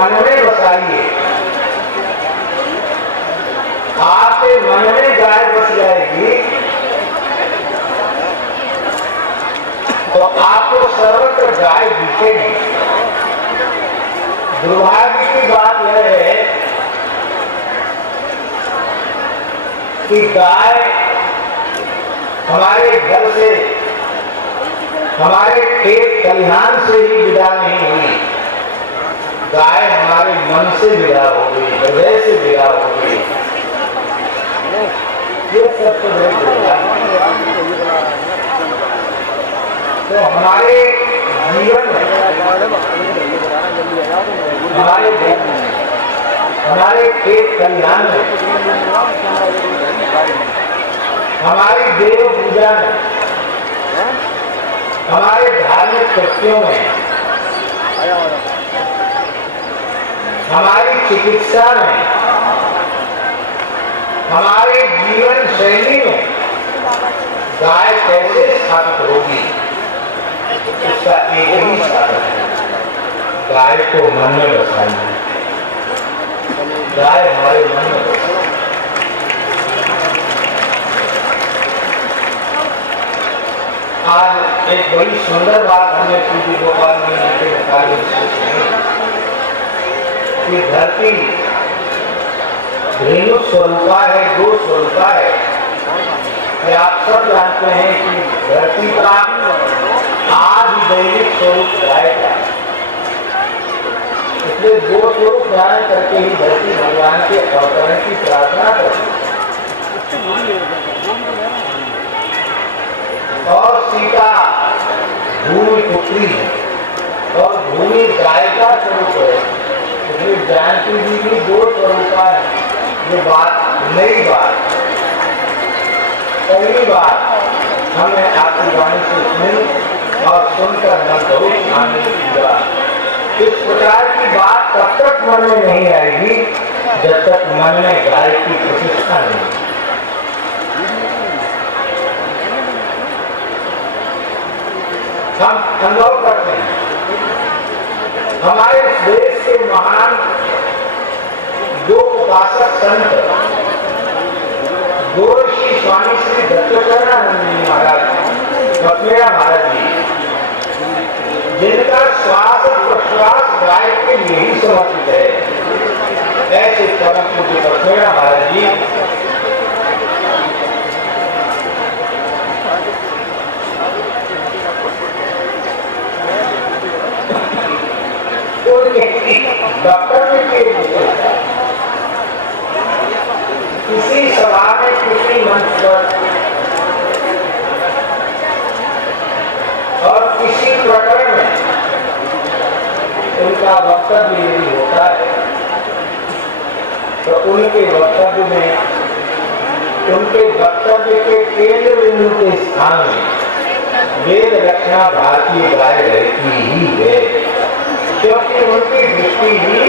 मन में बसाइए। आपके मन में गाय बस जाएगी तो आपको सर्वत्र गाय दिखेगी। दुर्भाग्य की बात यह है कि गाय हमारे घर से, हमारे खेत खलिहान से ही विदा नहीं हुई, गाय हमारे मन से विदा हो गई, हृदय से विदा हो गई। ये सब तो हमारे जीवन में, हमारे खेत खलिहान में, हमारी देव पूजा में, हमारे धार्मिक कृत्यों में, हमारी चिकित्सा में, हमारे जीवन शैली में गाय कैसे स्थापित होगी, इसका एक ही साधन है, गाय को मन में बसाइए। गाय हमारे मन में बसाइए। आज एक बड़ी सुंदर बात हमें श्री गोपाल जी के मुताबिक कि धरती धेनु स्वरूपा है, गो स्वरूपा है। क्या आप सब जानते हैं कि धरती का आदि दैविक स्वरूप गाय का, इसलिए गो स्वरूप धारण करके ही धरती भगवान के अवतरण की प्रार्थना करती है। और सीता भूमि पुत्री है और भूमि गाय का स्वरूप है, इसलिए जानकी जी भी गो स्वरूपा है। ये बात नई बात, पहली बार हमने आपकी वाणी से सुनी और सुनकर मन बहुत आनंदित हुआ। इस प्रकार की बात तब तक मन में नहीं आएगी जब तक मन में गाय की प्रतिष्ठा नहीं। हम अनुभव करते हैं हमारे देश के महान दो उपासक संत गोरक्षी स्वामी श्री दत्तात्रेयानंद जी महाराज, बकमेड़ा महाराज जी, जिनका श्वास प्रश्वास गाय के लिए ही समर्पित है, ऐसे परम पूज्य बकमेड़ा महाराज जी डॉक्टर किसी सभा में, किसी मंच पर और किसी प्रकरण में उनका वक्तव्य यदि होता है तो उनके वक्तव्य में, उनके वक्तव्य के केंद्र बिंदु के स्थान में वेद रचना भारतीय गाय रहती ही है, क्योंकि उनकी दृष्टि ही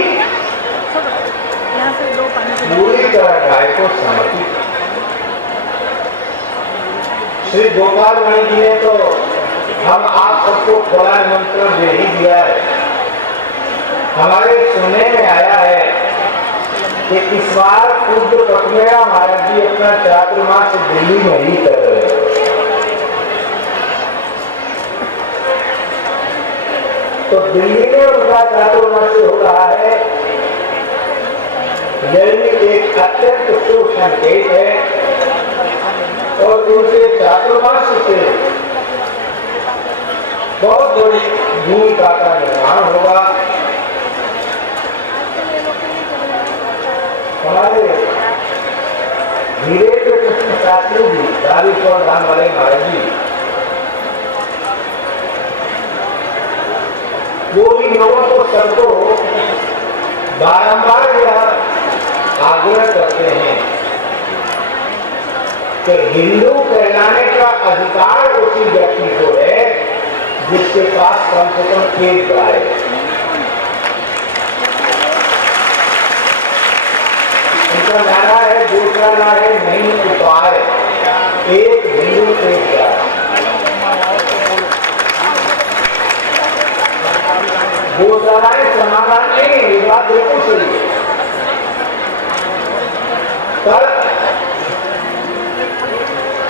पूरी तरह गाय को समर्पित है। श्री गोपाल मणि जी ने तो हम आप सबको खुला निमंत्रण दे ही दिया है। हमारे सुनने में आया है कि इस बार पूज्य बकमेड़ा महाराज जी अपना चातुर्मास दिल्ली में ही कर रहे हैं। तो दिल्ली में उनका चातुर्मास हो रहा है, यही एक अत्यंत शुभ संकेत है और उनके चातुर्मास से बहुत बड़ी भूमिका का निर्माण होगा। हमारे धीरेन्द्र कृष्ण शास्त्री जी, राजेश्वर धाम वाले महाराज जी, वो भी लोगों को सबको बारंबार यह आग्रह करते हैं कि हिंदू कहलाने का अधिकार उसी व्यक्ति को है जिसके पास कम से कम एक गाय है। उनका नारा है, दूसरा नारा है नहीं उपाय, एक हिंदू एक गाय। गौशालाएं समाधान नहीं है, ये बात बिल्कुल सही है। पर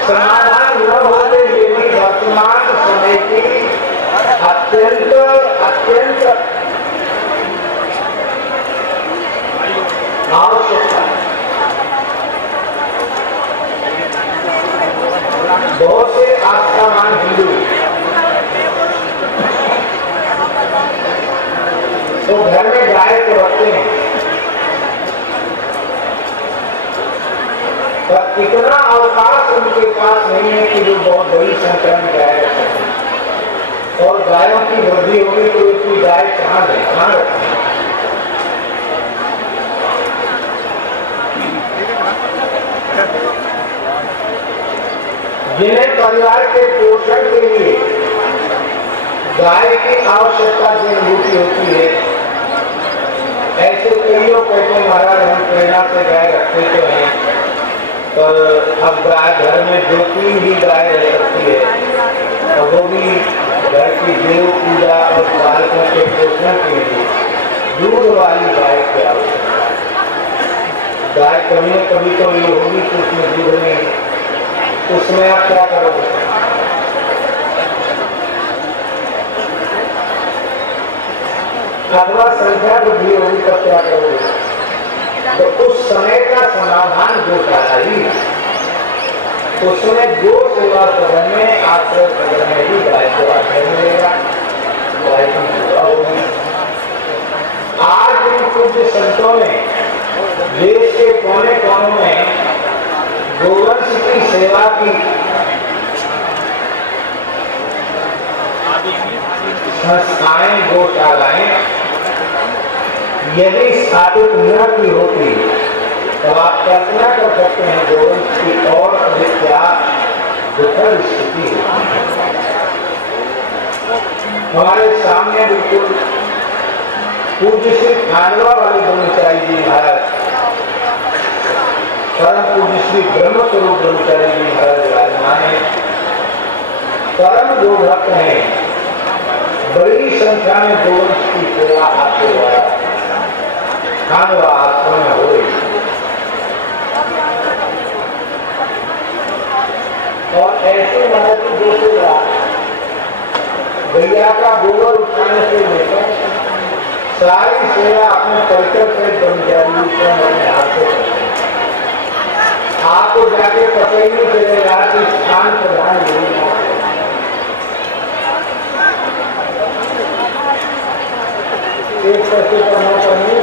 समाधान न होते हुए भी वर्तमान समय की अत्यंत आवश्यकता है। बहुत से आस्थावान हिंदू तो घर में गाय तो रखते हैं, पर इतना अवकाश उनके पास नहीं है कि जो बहुत बड़ी संख्या में गाय रख सकें। और गायों की वृद्धि होगी तो इतनी गाय कहाँ रखें? जिन्हें परिवार के पोषण के लिए गाय की आवश्यकता की अनुभूति होती है, ऐसे कई लोग कहते हैं महाराज हम प्रेरणा से गाय रखते तो हैं, पर अब गाय घर में 2-3 ही गाय रह सकती है, और वो भी घर की देव पूजा और बालकों के पोषण के लिए दूध वाली गाय की आवश्यकता है। गाय कभी न कभी तो ये होगी कि उसमें दूध नहीं, उसमें आप क्या करोगे? अथवा संख्या वृद्धि होगी तब क्या करोगे? तो उस समय का समाधान गौशाला ही, उसमें गो सेवा सदन में आश्रय सदन में ही गाय को आश्रय मिलेगा, गाय की सेवा होगी। आज इन पूज्य संतों ने देश के कोने कोने में गोवंश की सेवा की संस्थाएं, गौशालाएं यदि स्थापित न की होती तो आप कल्पना कर सकते हैं गोवंश की और अधिक क्या दुखद स्थिति होती। हमारे सामने बिल्कुल पूज्य श्री खांडवा वाले ब्रह्मचारी जी महाराज, परम पूज्य श्री ब्रह्म स्वरूप ब्रह्मचारी जी महाराज विराजमान है। परम गो भक्त हैं, बड़ी संख्या में गोवंश की सेवा आपके द्वारा खांडवा आश्रम में हो रही है। और ऐसे महाराज की जो सेवा भैया का गोबर उठाने से लेकर सारी सेवा अपने परिकर से ब्रह्मचारी हाथ से करते हैं। आपको जाके पता ही नहीं चलेगा कि स्थान प्रधान नहीं। एक पैसे का मौका नहीं